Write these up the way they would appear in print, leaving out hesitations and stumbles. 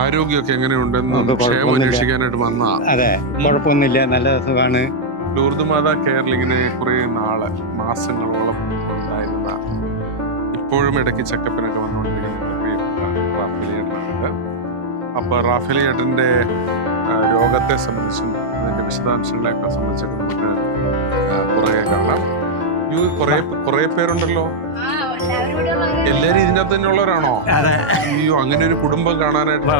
ആരോഗ്യമൊക്കെ എങ്ങനെയുണ്ടെന്ന് ക്ഷേമം അന്വേഷിക്കാനായിട്ട് വന്നാ? അതെ, കുഴപ്പമൊന്നുമില്ല, നല്ല സുഖമാണ്. ലൂർദ് മാതാ കെയറിൽ ഇങ്ങനെ കുറെ നാള് മാസങ്ങളോളം ഉണ്ടായിരുന്ന, ഇപ്പോഴും ഇടയ്ക്ക് ചെക്കപ്പിനൊക്കെ വന്നുകൊണ്ടിരിക്കുന്ന പ്രിയപ്പെട്ട റാഫേലിയേട്ടനുണ്ട്. അപ്പൊ റാഫേലിയേട്ടന്റെ രോഗത്തെ സംബന്ധിച്ചും അതിന്റെ വിശദാംശങ്ങളെയൊക്കെ സംബന്ധിച്ചൊക്കെ നമുക്ക് പുറകെ കാണാം. കുറെ പേരുണ്ടല്ലോ, എല്ലാരും ഇതിന്റെ അകത്ത് തന്നെ ഉള്ളവരാണോ? അയ്യോ, അങ്ങനെ ഒരു കുടുംബം കാണാനായിട്ട്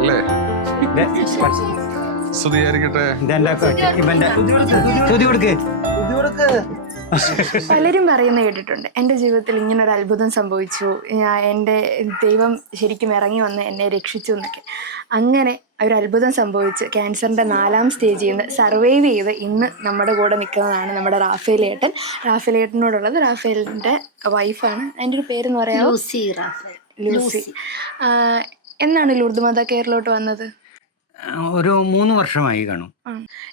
അല്ലേ? സ്തുതിയായിരിക്കട്ടെ. പലരും പറയുന്നത് കേട്ടിട്ടുണ്ട്, എൻ്റെ ജീവിതത്തിൽ ഇങ്ങനെ ഒരു അത്ഭുതം സംഭവിച്ചു, എൻ്റെ ദൈവം ശരിക്കും ഇറങ്ങി വന്ന് എന്നെ രക്ഷിച്ചു എന്നൊക്കെ. അങ്ങനെ ഒരു അത്ഭുതം സംഭവിച്ച് ക്യാൻസറിൻ്റെ 4ാം സ്റ്റേജിൽ നിന്ന് സർവൈവ് ചെയ്ത് ഇന്ന് നമ്മുടെ കൂടെ നിൽക്കുന്നതാണ് നമ്മുടെ റാഫേലിയേട്ടൻ. റാഫേലിയേട്ടനോടുള്ളത് റാഫേലിൻ്റെ വൈഫാണ്. അതിൻ്റെ ഒരു പേരെന്ന് പറയാം, ലൂസി. എന്നാണ് ലൂർദ് മാതാ കെയറിലോട്ട് വന്നത്? ഒരു 3 വർഷമായി കാണും.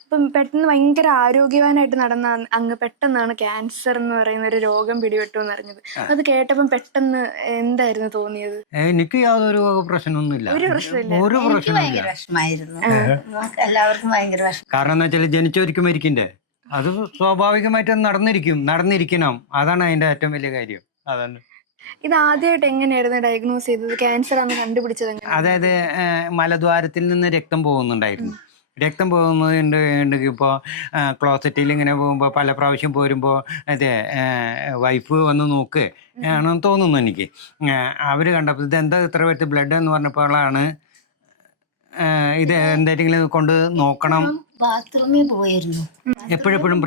ഇപ്പം പെട്ടെന്ന് ഭയങ്കര ആരോഗ്യവാനായിട്ട് നടന്ന അങ്ങ് പെട്ടെന്നാണ് ക്യാൻസർ എന്ന് പറയുന്ന ഒരു രോഗം പിടിപെട്ടു എന്ന് അറിഞ്ഞത്. അത് കേട്ടപ്പം പെട്ടെന്ന് എന്തായിരുന്നു തോന്നിയത്? എനിക്ക് യാതൊരു പ്രശ്നമൊന്നുമില്ല, ഒരു പ്രശ്നമില്ല. കാരണം എന്ന് വെച്ചാൽ ജനിച്ചൊരിക്കും മരിക്കണ്ടേ, അത് സ്വാഭാവികമായിട്ട് നടന്നിരിക്കണം. അതാണ് അതിന്റെ ഏറ്റവും വലിയ കാര്യം. അതാണ്. ഇത് ആദ്യമായിട്ട് എങ്ങനെയായിരുന്നു ഡയഗ്നോസ് ചെയ്തത്? ക്യാൻസർ ആണ് കണ്ടുപിടിച്ചത്? അതായത് മലദ്വാരത്തിൽ നിന്ന് രക്തം പോകുന്നുണ്ടായിരുന്നു. രക്തം പോകുന്നുണ്ട്. ഇപ്പോൾ ക്ലോസറ്റിൽ ഇങ്ങനെ പോകുമ്പോൾ പല പ്രാവശ്യം പോരുമ്പോൾ അതെ വൈഫ് വന്ന് നോക്ക് ആണെന്ന് തോന്നുന്നു എനിക്ക്. അവർ കണ്ടപ്പോൾ ഇതെന്താ ഇത്ര പേർക്ക് ബ്ലഡ് എന്ന് പറഞ്ഞപ്പോഴാണ് ഇത് എന്തെങ്കിലും കൊണ്ട് നോക്കണം. ബാത്റൂമിൽ പോയിരുന്നു, എപ്പോഴെപ്പോഴും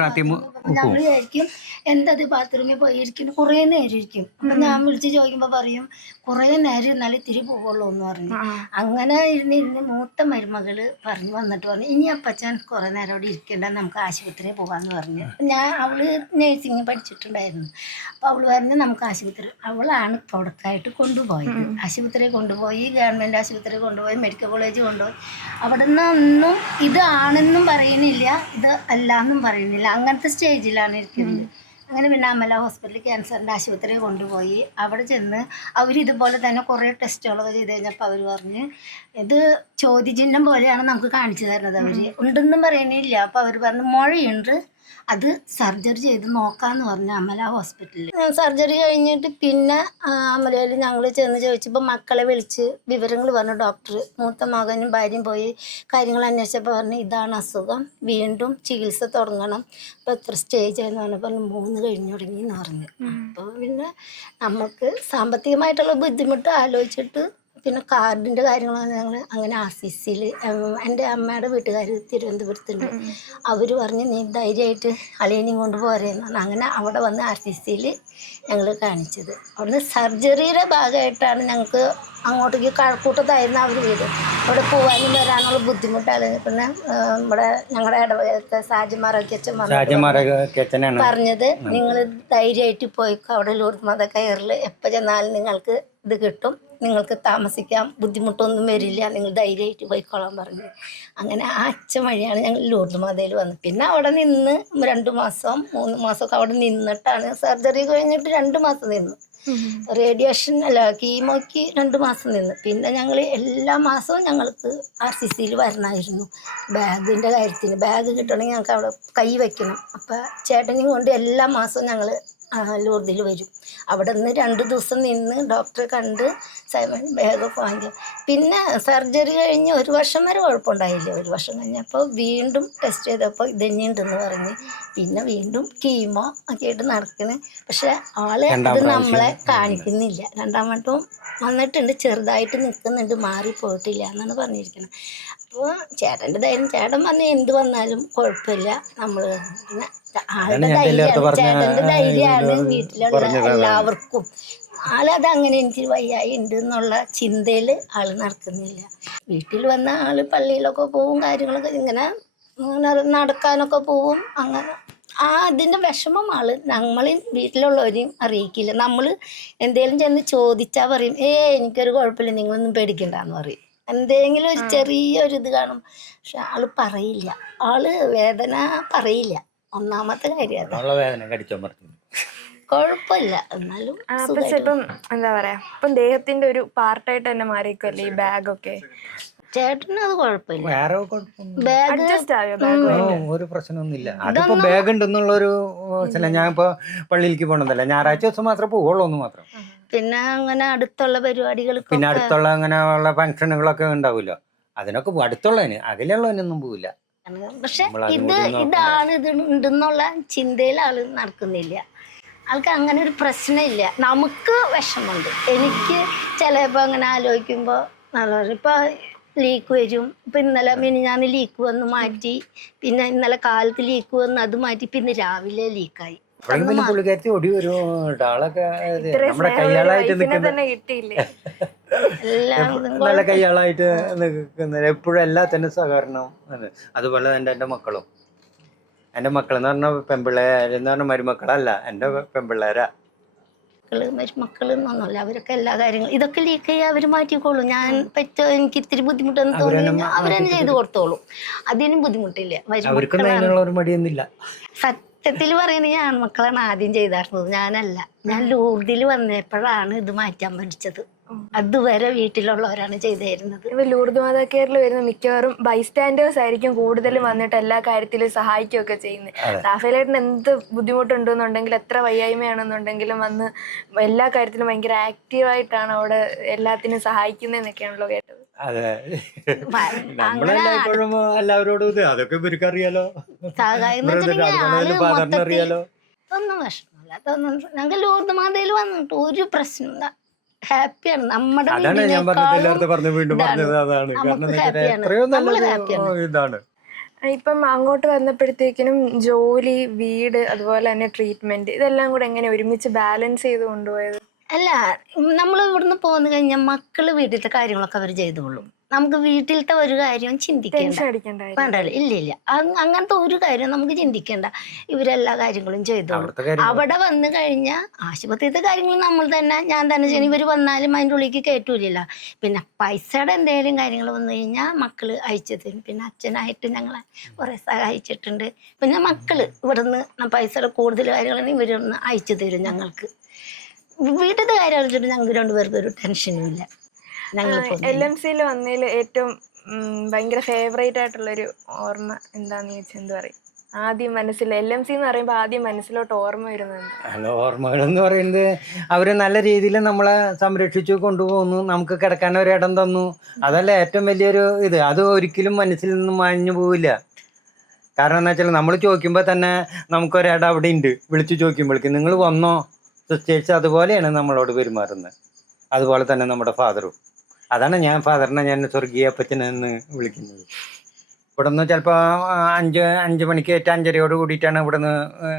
നമ്മൾ വിചാരിക്കും എന്തത് ബാത്റൂമിൽ പോയിരിക്കുന്നു, കുറേ നേരം ഇരിക്കും. അപ്പൊ ഞാൻ വിളിച്ച് ചോദിക്കുമ്പോ പറയും കുറേ നേരം എന്നാലും ഇത്തിരി പോകുള്ളൂ എന്ന് പറഞ്ഞു. അങ്ങനെ ഇരുന്ന് മൂത്ത മരുമകള് പറഞ്ഞു വന്നിട്ട് പറഞ്ഞു, ഇനി അപ്പച്ചാൻ കുറെ നേരം അവിടെ ഇരിക്കണ്ട, നമുക്ക് ആശുപത്രിയിൽ പോകാന്ന് പറഞ്ഞു. അവള് നേഴ്സിംഗ് പഠിച്ചിട്ടുണ്ടായിരുന്നു. അപ്പൊ അവള് പറഞ്ഞു നമുക്ക് ആശുപത്രി, അവളാണ് തുടക്കമായിട്ട് കൊണ്ടുപോയത്. ആശുപത്രിയിൽ കൊണ്ടുപോയി, ഗവൺമെന്റ് ആശുപത്രിയിൽ കൊണ്ടുപോയി, മെഡിക്കൽ കോളേജ് കൊണ്ടുപോയി. അവിടെ നിന്നൊന്നും ഇതാണെന്നും പറയുന്നില്ല, ഇത് അല്ലാന്നും പറയുന്നില്ല, അങ്ങനത്തെ സ്റ്റേജിലാണ് ഇരിക്കുന്നത്. അങ്ങനെ പിന്നെ അമല ഹോസ്പിറ്റലിൽ ക്യാൻസറിൻ്റെ ആശുപത്രിയിൽ കൊണ്ടുപോയി. അവിടെ ചെന്ന് അവരിതുപോലെ തന്നെ കുറേ ടെസ്റ്റുകളൊക്കെ ചെയ്ത് കഴിഞ്ഞപ്പോൾ അവർ പറഞ്ഞ് ഇത് ചോദ്യചിഹ്നം പോലെയാണ് നമുക്ക് കാണിച്ചു തരുന്നത്. അവർ ഉണ്ടെന്നും പറയുന്നില്ല. അപ്പോൾ അവർ പറഞ്ഞു മുഴയുണ്ട്, അത് സർജറി ചെയ്ത് നോക്കാമെന്ന് പറഞ്ഞു അമല ഹോസ്പിറ്റലിൽ. സർജറി കഴിഞ്ഞിട്ട് പിന്നെ അമലയിൽ ഞങ്ങൾ ചെന്ന് ചോദിച്ചപ്പോൾ മക്കളെ വിളിച്ച് വിവരങ്ങൾ പറഞ്ഞു ഡോക്ടർ. മൂത്ത മകനും ഭാര്യയും പോയി കാര്യങ്ങൾ അന്വേഷിച്ചപ്പോൾ പറഞ്ഞു ഇതാണ് അസുഖം, വീണ്ടും ചികിത്സ തുടങ്ങണം. അപ്പോൾ എത്ര സ്റ്റേജ് ആയെന്ന് പറഞ്ഞപ്പോൾ 3 കഴിഞ്ഞു തുടങ്ങി എന്ന് പറഞ്ഞു. അപ്പോൾ പിന്നെ നമുക്ക് സാമ്പത്തികമായിട്ടുള്ള ബുദ്ധിമുട്ട് ആലോചിച്ചിട്ട് പിന്നെ കാർഡിൻ്റെ കാര്യങ്ങളാണ് ഞങ്ങൾ അങ്ങനെ RCCയിൽ, എൻ്റെ അമ്മയുടെ വീട്ടുകാർ തിരുവനന്തപുരത്തുണ്ട്, അവർ പറഞ്ഞ് നീ ധൈര്യമായിട്ട് അളിയനെയും കൊണ്ട് പോരെന്ന് പറഞ്ഞു. അങ്ങനെ അവിടെ വന്ന് RCCയിൽ ഞങ്ങൾ കാണിച്ചത്. അവിടുന്ന് സർജറിയുടെ ഭാഗമായിട്ടാണ് ഞങ്ങൾക്ക് അങ്ങോട്ടേക്ക് കഴക്കൂട്ടത്തായിരുന്നു അവർ വീട്. അവിടെ പോകാനും വരാനുള്ള ബുദ്ധിമുട്ടാണ്. പിന്നെ ഇവിടെ ഞങ്ങളുടെ ഇടവകത്തെ സാജിമാറൊക്കെച്ചൻ പറഞ്ഞത് നിങ്ങൾ ധൈര്യമായിട്ട് പോയിക്കോ, അവിടെ ലൂർദ് മാതാ കെയറിൽ എപ്പോൾ ചെന്നാലും നിങ്ങൾക്ക് ഇത് കിട്ടും, നിങ്ങൾക്ക് താമസിക്കാം, ബുദ്ധിമുട്ടൊന്നും വരില്ല, നിങ്ങൾ ധൈര്യമായിട്ട് പോയിക്കോളാൻ പറഞ്ഞു. അങ്ങനെ ആ അച്ഛൻ വഴിയാണ് ഞങ്ങൾ ലൂർദ് മാതയിൽ വന്നത്. പിന്നെ അവിടെ നിന്ന് 2 മാസം 3 മാസമൊക്കെ അവിടെ നിന്നിട്ടാണ് സർജറി കഴിഞ്ഞിട്ട് 2 മാസം നിന്നു. റേഡിയേഷൻ അല്ല കീമോയ്ക്ക് 2 മാസം നിന്ന്. പിന്നെ ഞങ്ങൾ എല്ലാ മാസവും ഞങ്ങൾക്ക് RCCയിൽ വരണമായിരുന്നു ബാഗിൻ്റെ കാര്യത്തിന്. ബാഗ് കിട്ടണമെങ്കിൽ ഞങ്ങൾക്ക് അവിടെ കൈ വയ്ക്കണം. അപ്പം ചേട്ടനെയും കൊണ്ട് എല്ലാ മാസവും ഞങ്ങൾ ലൂർദിൽ വരും. അവിടെ നിന്ന് 2 ദിവസം നിന്ന് ഡോക്ടറെ കണ്ട് ബാഗൊക്കെ വാങ്ങി. പിന്നെ സർജറി കഴിഞ്ഞ് 1 വർഷം വരെ കുഴപ്പമുണ്ടായില്ല. 1 വർഷം കഴിഞ്ഞപ്പോൾ വീണ്ടും ടെസ്റ്റ് ചെയ്തപ്പോൾ ഇതന്നെയുണ്ടെന്ന് പറഞ്ഞ് പിന്നെ വീണ്ടും കീമോ ഒക്കെ ആയിട്ട് നടക്കണേ. പക്ഷെ ആള് അത് നമ്മളെ കാണിക്കുന്നില്ല. 2ാം വട്ടവും വന്നിട്ടുണ്ട്, ചെറുതായിട്ട് നിൽക്കുന്നുണ്ട്, മാറിപ്പോയിട്ടില്ല എന്നാണ് പറഞ്ഞിരിക്കുന്നത്. അപ്പോൾ ചേട്ടൻ്റെ ധൈര്യം, ചേട്ടൻ പറഞ്ഞ് എന്ത് വന്നാലും കുഴപ്പമില്ല, നമ്മൾ പിന്നെ ആളുടെ ധൈര്യമാണ്, ചേട്ടൻ്റെ ധൈര്യമാണ് വീട്ടിലുള്ള എല്ലാവർക്കും. ആളത് അങ്ങനെ എനിക്ക് വയ്യായി ഉണ്ട് എന്നുള്ള ചിന്തയിൽ ആൾ നടക്കുന്നില്ല. വീട്ടിൽ വന്ന ആൾ പള്ളിയിലൊക്കെ പോവും, കാര്യങ്ങളൊക്കെ ഇങ്ങനെ നടക്കാനൊക്കെ പോവും. അങ്ങനെ അതിൻ്റെ വിഷമം ആൾ നമ്മളെയും വീട്ടിലുള്ളവരെയും അറിയിക്കില്ല. നമ്മൾ എന്തെങ്കിലും ചെന്ന് ചോദിച്ചാൽ പറയും എനിക്കൊരു കുഴപ്പമില്ല, നിങ്ങളൊന്നും പേടിക്കണ്ടെന്ന് പറയും. എന്തെങ്കിലും ഒരു ചെറിയൊരിത് കാണും, പക്ഷെ ആൾ പറയില്ല. ആള് വേദന പറയില്ല. ഒന്നാമത്തെ കാര്യം കുഴപ്പമില്ല, എന്നാലും പക്ഷെ ഇപ്പം എന്താ പറയാ, ഇപ്പം ദേഹത്തിന്റെ ഒരു പാർട്ടായിട്ട് തന്നെ മാറിയിരിക്കുമല്ലേ ഈ ബാഗൊക്കെ. ചേട്ടന് അത് കുഴപ്പമില്ല. വേറെ കുഴപ്പമൊന്നും ബാഗ് അഡ്ജസ്റ്റ് ആയോ ബാഗ്? ഒരു പ്രശ്നമൊന്നുമില്ല. അതിപ്പോ ബാഗ് ഉണ്ടെന്നുള്ളൊരു ചില ഞാനിപ്പോ പള്ളിയിലേക്ക് പോകണമെന്നല്ല, ഞായറാഴ്ച ദിവസം മാത്രമേ പോവുള്ളൂ എന്ന് മാത്രം. പിന്നെ അങ്ങനെ അടുത്തുള്ള പരിപാടികൾക്ക് പിന്നെ അടുത്തുള്ള അങ്ങനെയുള്ള ഫംഗ്ഷനുകളൊക്കെ ഉണ്ടാവില്ല, അതിനൊക്കെ അടുത്തുള്ളതിന് അകലെയുള്ളതിനൊന്നും പോവില്ല. പക്ഷെ ഇതാണ് ഇത് ഉണ്ടെന്നുള്ള ചിന്തയിൽ ആള് നടക്കുന്നില്ല. ആൾക്ക് അങ്ങനെ ഒരു പ്രശ്നമില്ല. നമുക്ക് വിഷമമുണ്ട്. എനിക്ക് ചിലപ്പോൾ അങ്ങനെ ആലോചിക്കുമ്പോൾ ഇപ്പൊ ലീക്ക് വരും. ഇപ്പൊ ഇന്നലെ മിനിഞ്ഞാന്ന് ലീക്ക് വന്ന് മാറ്റി, പിന്നെ ഇന്നലെ കാലത്ത് ലീക്ക് വന്ന് അത് മാറ്റി, പിന്നെ രാവിലെ ലീക്കായി. പുള്ളിക്കാരത്തി ഒടി ഒരു ആളൊക്കെ നമ്മുടെ കയ്യാളായിട്ട് തന്നെ കിട്ടിയില്ലേ? നല്ല കയ്യാളായിട്ട് നിൽക്കുന്നത് എപ്പോഴും എല്ലാത്തിനും സഹകരണം. അതുപോലെ എൻ്റെ മക്കളും, എൻ്റെ മക്കളെന്ന് പറഞ്ഞാൽ പെൺപിള്ളേരെന്ന് പറഞ്ഞാൽ മരുമക്കളല്ല, എൻ്റെ പെൺപിള്ളേരാ. മക്കളെന്നൊന്നുമല്ല, അവരൊക്കെ എല്ലാ കാര്യങ്ങളും ഇതൊക്കെ ലീക്ക് ചെയ്യാൻ അവർ മാറ്റിക്കോളും. ഞാൻ എനിക്ക് ഇത്തിരി ബുദ്ധിമുട്ടെന്ന് തോന്നി കഴിഞ്ഞാൽ അവരെന്നെ ചെയ്ത് കൊടുത്തോളും. അതിനും ബുദ്ധിമുട്ടില്ല. സത്യത്തിൽ പറയുന്നത് ആൺമക്കളാണ് ആദ്യം ചെയ്തായിരുന്നത്, ഞാനല്ല. ഞാൻ ലൂർദിൽ വന്നപ്പോഴാണ് ഇത് മാറ്റാൻ പഠിച്ചത്. അതുവരെ വീട്ടിലുള്ളവരാണ് ചെയ്തിരുന്നത്. ഇപ്പൊ ലൂർദ് മാതാ കെയറിൽ വരുന്ന മിക്കവാറും ബൈസ്റ്റാൻഡേഴ്സ് ആയിരിക്കും കൂടുതലും വന്നിട്ട് എല്ലാ കാര്യത്തിലും സഹായിക്കുകയൊക്കെ ചെയ്യുന്നത്. റാഫേലേട്ടന് എന്ത് ബുദ്ധിമുട്ടുണ്ടെന്നുണ്ടെങ്കിൽ, എത്ര വയ്യായ്മയാണെന്നുണ്ടെങ്കിലും വന്ന് എല്ലാ കാര്യത്തിലും ഭയങ്കര ആക്റ്റീവായിട്ടാണ് അവിടെ എല്ലാത്തിനും സഹായിക്കുന്നതെന്നൊക്കെയാണല്ലോ കേട്ടത്. അതെ, നമ്മളെല്ലായ്പ്പോഴും എല്ലാവരോടും അതൊക്കെ ഇവർക്കറിയാലോ, അറിയാലോ. ഒന്നും വിഷമമില്ല, അതൊന്നും. ഞങ്ങൾക്ക് ലൂർദ് മാതയിൽ വന്നിട്ട് ഒരു പ്രശ്നമില്ല, ഹാപ്പിയാണ്. നമ്മുടെ ഇതാണ്. ഇപ്പം അങ്ങോട്ട് വന്നപ്പോഴത്തേക്കിനും ജോലി, വീട്, അതുപോലെ തന്നെ ട്രീറ്റ്മെന്റ്, ഇതെല്ലാം കൂടെ എങ്ങനെ ഒരുമിച്ച് ബാലൻസ് ചെയ്ത് കൊണ്ടുപോയത്? അല്ല, നമ്മൾ ഇവിടുന്ന് പോന്നു കഴിഞ്ഞാൽ മക്കള് വീട്ടിലത്തെ കാര്യങ്ങളൊക്കെ അവർ ചെയ്തോളും. നമുക്ക് വീട്ടിലത്തെ ഒരു കാര്യം ചിന്തിക്കേണ്ട, വേണ്ടല്ലോ. ഇല്ല, അങ്ങനത്തെ ഒരു കാര്യം നമുക്ക് ചിന്തിക്കേണ്ട. ഇവരെല്ലാ കാര്യങ്ങളും ചെയ്തോളും. അവിടെ വന്നു കഴിഞ്ഞാൽ ആശുപത്രിയിലത്തെ കാര്യങ്ങൾ നമ്മൾ തന്നെ, ഞാൻ തന്നെ ചെയ്യണം. ഇവർ വന്നാലും അതിൻ്റെ ഉള്ളിലേക്ക് കയറ്റൂലല്ലോ. പിന്നെ പൈസയുടെ എന്തെങ്കിലും കാര്യങ്ങൾ വന്നു കഴിഞ്ഞാൽ മക്കള് അയച്ചു തരും. പിന്നെ അച്ഛനായിട്ട് ഞങ്ങളെ കുറെ സഹായിച്ചിട്ടുണ്ട്. പിന്നെ മക്കള് ഇവിടുന്ന് പൈസയുടെ കൂടുതൽ കാര്യങ്ങളാണ് ഇവരൊന്ന് അയച്ചു തരും ഞങ്ങൾക്ക്. വീട്ടിലത്തെ കാര്യം വെച്ചിട്ട് ഞങ്ങൾക്ക് രണ്ടുപേർക്കും ഒരു ടെൻഷനും ഇല്ല. LMCയിൽ വന്നതിൽ ഏറ്റവും ഭയങ്കര ഫേവറേറ്റ് ആയിട്ടുള്ളൊരു ഓർമ്മ എന്താന്ന് ചോദിച്ചാൽ എന്ത് പറയും? ആദ്യം മനസ്സിൽ LMC എന്ന് പറയുമ്പോൾ ആദ്യം മനസ്സിലോട്ട് ഓർമ്മ വരുന്നത്? ഓർമ്മകൾ എന്ന് പറയുന്നത് അവര് നല്ല രീതിയിൽ നമ്മളെ സംരക്ഷിച്ചു കൊണ്ടുപോകുന്നു, നമുക്ക് കിടക്കാൻ ഒരു ഇടം തന്നു. അതല്ല ഏറ്റവും വലിയൊരു ഇത്. അത് ഒരിക്കലും മനസ്സിൽ നിന്നും മാഞ്ഞു പോവില്ല. കാരണം എന്താ വെച്ചാൽ നമ്മൾ ചോദിക്കുമ്പോൾ തന്നെ നമുക്കൊരിടം അവിടെ ഉണ്ട്. വിളിച്ചു ചോദിക്കുമ്പോഴേക്കും നിങ്ങൾ വന്നോ സിസ്റ്റേഴ്സ്, അതുപോലെയാണ് നമ്മളോട് പെരുമാറുന്നത്. അതുപോലെ തന്നെ നമ്മുടെ ഫാദറും. അതാണ് ഞാൻ ഫാദറിനെ ഞാൻ സ്വർഗീയ അപ്പച്ചനെന്ന് വിളിക്കുന്നത്. ഇവിടെ നിന്ന് ചിലപ്പോൾ 5 മണിക്ക് 5:30 കൂടിയിട്ടാണ് ഇവിടെ നിന്ന്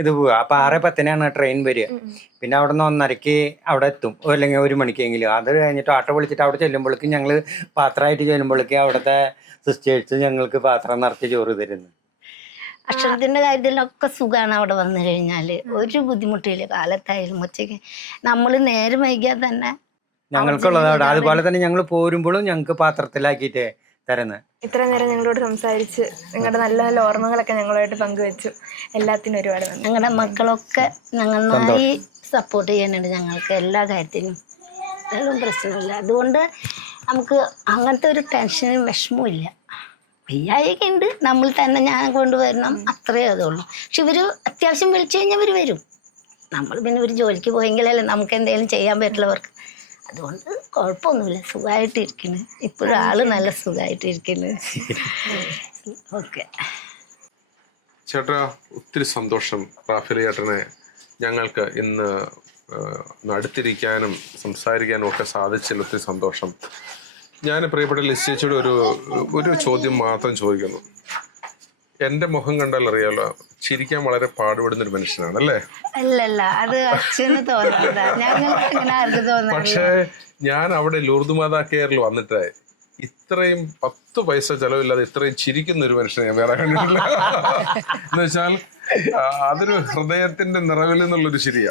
ഇത് പോവുക. അപ്പോൾ 6:10 ട്രെയിൻ വരിക. പിന്നെ അവിടെ നിന്ന് 1:30 അവിടെ എത്തും, അല്ലെങ്കിൽ 1 മണിക്കെങ്കിലും. അത് കഴിഞ്ഞിട്ട് ഓട്ടോ വിളിച്ചിട്ട് അവിടെ ചെല്ലുമ്പോഴേക്കും ഞങ്ങൾ പാത്രമായിട്ട് ചെല്ലുമ്പോഴേക്കും അവിടുത്തെ സിസ്റ്റേഴ്സ് ഞങ്ങൾക്ക് പാത്രം നിറച്ച് ചോറ് തരുന്നു. ഭക്ഷണത്തിന്റെ കാര്യത്തിലൊക്കെ സുഖമാണ്. അവിടെ വന്നു കഴിഞ്ഞാല് ഒരു ബുദ്ധിമുട്ടില്ല. കാലത്തായാലും ഉച്ചയ്ക്ക് നമ്മൾ നേരം വൈകിയാൽ തന്നെ ഞങ്ങൾക്കുള്ളതാണ്. അതുപോലെ തന്നെ ഞങ്ങൾ പോരുമ്പോഴും ഞങ്ങൾക്ക് പാത്രത്തിലാക്കിയിട്ട് തരുന്നത്. ഇത്ര നേരം ഞങ്ങളോട് സംസാരിച്ച് നിങ്ങളുടെ നല്ല നല്ല ഓർമ്മകളൊക്കെ ഞങ്ങളുമായിട്ട് പങ്കുവെച്ചു. എല്ലാത്തിനും ഒരുപാട് നന്ദി. ഞങ്ങളുടെ മക്കളൊക്കെ നന്നായി സപ്പോർട്ട് ചെയ്യാനുണ്ട് ഞങ്ങൾക്ക് എല്ലാ കാര്യത്തിനും. ഒന്നും പ്രശ്നമില്ല. അതുകൊണ്ട് നമുക്ക് അങ്ങനത്തെ ഒരു ടെൻഷനും വിഷമവും ഇല്ല. വയ്യായൊക്കെ ഉണ്ട്, നമ്മൾ തന്നെ ഞാൻ കൊണ്ടുവരണം, അത്രയേ അതുള്ളൂ. പക്ഷെ ഇവർ അത്യാവശ്യം വിളിച്ചു കഴിഞ്ഞാൽ ഇവർ വരും. നമ്മൾ പിന്നെ ഒരു ജോലിക്ക് പോയെങ്കിലല്ലേ നമുക്ക് എന്തെങ്കിലും ചെയ്യാൻ പറ്റുള്ളവർക്ക്. അതുകൊണ്ട് കുഴപ്പമൊന്നുമില്ല, സുഖമായിട്ടിരിക്കുന്നു. ഇപ്പോഴും ആള് നല്ല സുഖമായിട്ടിരിക്കുന്നു. ഓക്കെ ചേട്ടാ, ഒത്തിരി സന്തോഷം. റാഫേൽ ചേട്ടനെ ഞങ്ങൾക്ക് ഇന്ന് അടുത്തിരിക്കാനും സംസാരിക്കാനും ഒക്കെ സാധിച്ചതിൽ ഒത്തിരി സന്തോഷം. ഞാൻ പ്രിയപ്പെട്ട ലിസി ചേച്ചിയോട് ഒരു ചോദ്യം മാത്രം ചോദിക്കുന്നു. എൻ്റെ മുഖം കണ്ടാൽ അറിയാലോ, ചിരിക്കാൻ വളരെ പാടുപെടുന്ന ഒരു മനുഷ്യനാണ് അല്ലേ? അല്ലല്ല, അത് അച്ഛന് തോന്നുന്നത്. പക്ഷേ ഞാൻ അവിടെ ലൂർദ് മാതാ കെയറിൽ വന്നിട്ട് ഇത്രയും 10 പൈസ ചെലവില്ലാതെ ഇത്രയും ചിരിക്കുന്ന ഒരു മനുഷ്യനെ ഞാൻ വേറെ കണ്ടിട്ടില്ല. എന്ന് വെച്ചാൽ അതൊരു ഹൃദയത്തിന്റെ നിറവിൽ നിന്നുള്ളൊരു ശരിയാ.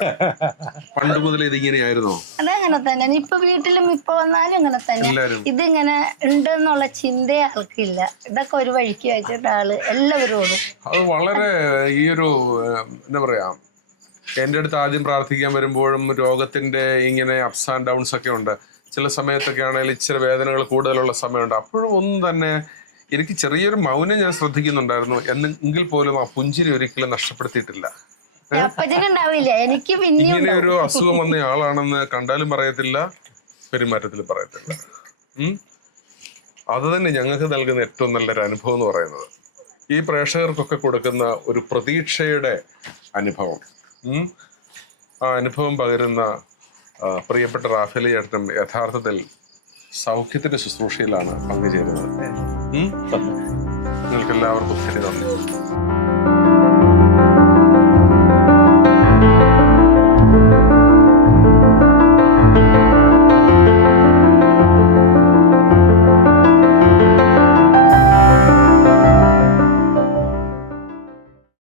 പണ്ട് മുതലേ ഇതിങ്ങനെയായിരുന്നോ? അതങ്ങനെ തന്നെ. ഇപ്പൊ വീട്ടിലും ഇപ്പൊ വന്നാലും അങ്ങനെ തന്നെ. ഇതിങ്ങനെ ഉണ്ടെന്നുള്ള ചിന്ത ആൾക്കില്ല. ഇതൊക്കെ ഒരു വഴിക്ക് വെച്ചിട്ട് ആള് എല്ലാവരോടും അത് വളരെ ഈ ഒരു എന്താ പറയാ, എൻ്റെ അടുത്ത് ആദ്യം പ്രാർത്ഥിക്കാൻ വരുമ്പോഴും രോഗത്തിന്റെ ഇങ്ങനെ അപ്സ് ആൻഡ് ഡൗൺസ് ഒക്കെ ഉണ്ട്. ചില സമയത്തൊക്കെ ആണെങ്കിൽ ഇച്ചിരി വേദനകൾ കൂടുതലുള്ള സമയമുണ്ട്. അപ്പോഴും ഒന്നും തന്നെ എനിക്ക് ചെറിയൊരു മൗനം ഞാൻ ശ്രദ്ധിക്കുന്നുണ്ടായിരുന്നു. എങ്കിൽ പോലും ആ പുഞ്ചിരി ഒരിക്കലും നഷ്ടപ്പെടുത്തിയിട്ടില്ല. അപ്പച്ചനുണ്ടാവില്ല, എനിക്ക് പിന്നെയും ഇങ്ങനെ ഒരു അസുഖം വന്ന ആളാണെന്ന് കണ്ടാലും പറയത്തില്ല, പെരുമാറ്റത്തിലും പറയത്തില്ല. അത് തന്നെ ഞങ്ങൾക്ക് നൽകുന്ന ഏറ്റവും നല്ലൊരു അനുഭവം എന്ന് പറയുന്നത്. ഈ പ്രേക്ഷകർക്കൊക്കെ കൊടുക്കുന്ന ഒരു പ്രതീക്ഷയുടെ അനുഭവം. ആ അനുഭവം പകരുന്ന പ്രിയപ്പെട്ട റാഫേൽ ചേട്ടനും യഥാർത്ഥത്തിൽ സൗഖ്യത്തിന്റെ ശുശ്രൂഷയിലാണ് പങ്കുചേരുന്നത്. നിങ്ങൾക്ക് എല്ലാവർക്കും ഒത്തിരി നന്ദി.